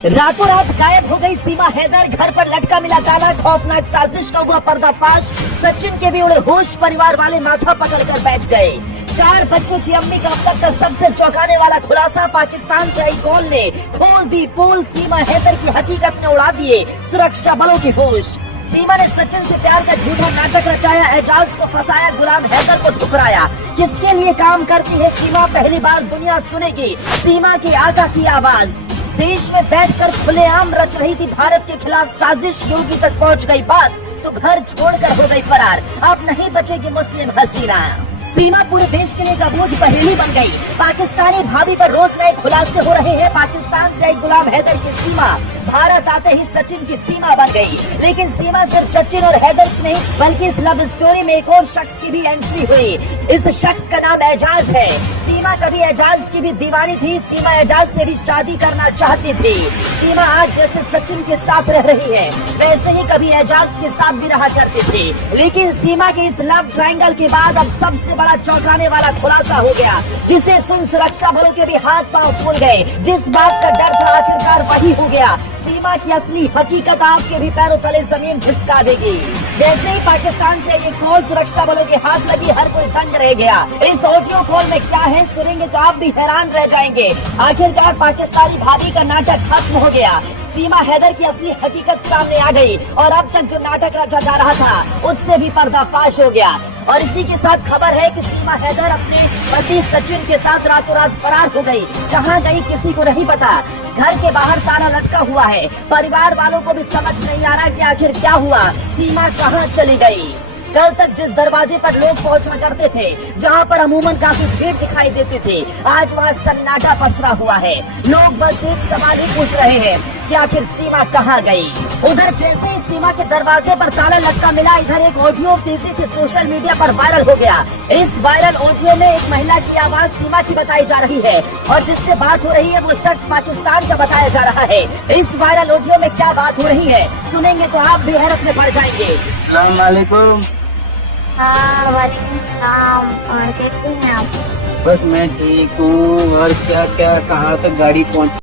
रातों रात गायब हो गई सीमा हैदर, घर पर लटका मिला ताला, खौफनाक साजिश का हुआ पर्दाफाश। सचिन के भी उड़े होश, परिवार वाले माथा पकड़कर बैठ गए। 4 बच्चों की अम्मी का अब तक का सबसे चौंकाने वाला खुलासा, पाकिस्तान से आई कॉल ने खोल दी पोल। सीमा हैदर की हकीकत ने उड़ा दिए सुरक्षा बलों की होश। सीमा ने सचिन से प्यार का झूठा नाटक रचाया, एजाज को फंसाया, गुलाम हैदर को ठुकराया। किसके लिए काम करती है सीमा, पहली बार दुनिया सुनेगी सीमा की आका की आवाज। देश में बैठकर खुलेआम रच रही थी भारत के खिलाफ साजिश, योगी तक पहुंच गई बात तो घर छोड़कर हो गई फरार। अब नहीं बचेगी मुस्लिम हसीना। सीमा पूरे देश के लिए एक अबूझ पहेली बन गई। पाकिस्तानी भाभी पर रोज नए खुलासे हो रहे हैं। पाकिस्तान से आई गुलाम हैदर की सीमा भारत आते ही सचिन की सीमा बन गई। लेकिन सीमा सिर्फ सचिन और हैदर की नहीं, बल्कि इस लव स्टोरी में एक और शख्स की भी एंट्री हुई। इस शख्स का नाम एजाज है। सीमा कभी एजाज की भी दीवानी थी। सीमा एजाज से भी शादी करना चाहती थी। सीमा आज जैसे सचिन के साथ रह रही है, वैसे ही कभी एजाज के साथ भी रहा करती थी। लेकिन सीमा के इस लव ट्रायंगल के बाद अब सबसे बड़ा चौंकाने वाला खुलासा हो गया, जिसे सुन सुरक्षा बलों के भी हाथ पांव फूल गए। जिस बात का डर था आखिरकार वही हो गया। सीमा की असली हकीकत आपके भी पैरों तले जमीन खिसका देगी। जैसे ही पाकिस्तान से ये कॉल सुरक्षा बलों के हाथ लगी, हर कोई दंग रह गया। इस ऑडियो कॉल में क्या है सुनेंगे तो आप भी हैरान रह जाएंगे। आखिरकार पाकिस्तानी भाभी का नाटक खत्म हो गया। सीमा हैदर की असली हकीकत सामने आ गई और अब तक जो नाटक रचा जा रहा था उससे भी पर्दाफाश हो गया। और इसी के साथ खबर है कि सीमा हैदर अपने पति सचिन के साथ रातों रात फरार हो गई। कहां गई किसी को नहीं पता। घर के बाहर ताला लटका हुआ है। परिवार वालों को भी समझ नहीं आ रहा कि आखिर क्या हुआ, सीमा कहां चली गई। कल तक जिस दरवाजे पर लोग पहुंचा करते थे, जहां पर अमूमन काफी भीड़ दिखाई देती थी, आज वहां सन्नाटा पसरा हुआ है। लोग बस एक सवाल ही पूछ रहे हैं कि आखिर सीमा कहां गई। उधर जैसे ही सीमा के दरवाजे पर ताला लटका मिला, इधर एक ऑडियो तेजी से सोशल मीडिया पर वायरल हो गया। इस वायरल ऑडियो में एक महिला की आवाज सीमा की बताई जा रही है और जिससे बात हो रही है वो शख्स पाकिस्तान का बताया जा रहा है। इस वायरल ऑडियो में क्या बात हो रही है सुनेंगे तो आप भी हैरत में पड़ जाएंगे। अस्सलाम वालेकुम। हाँ, वालेकुम सलाम। और कैसे हैं आप? बस मैं ठीक हूँ। और क्या क्या कहाँ तक गाड़ी पहुँची?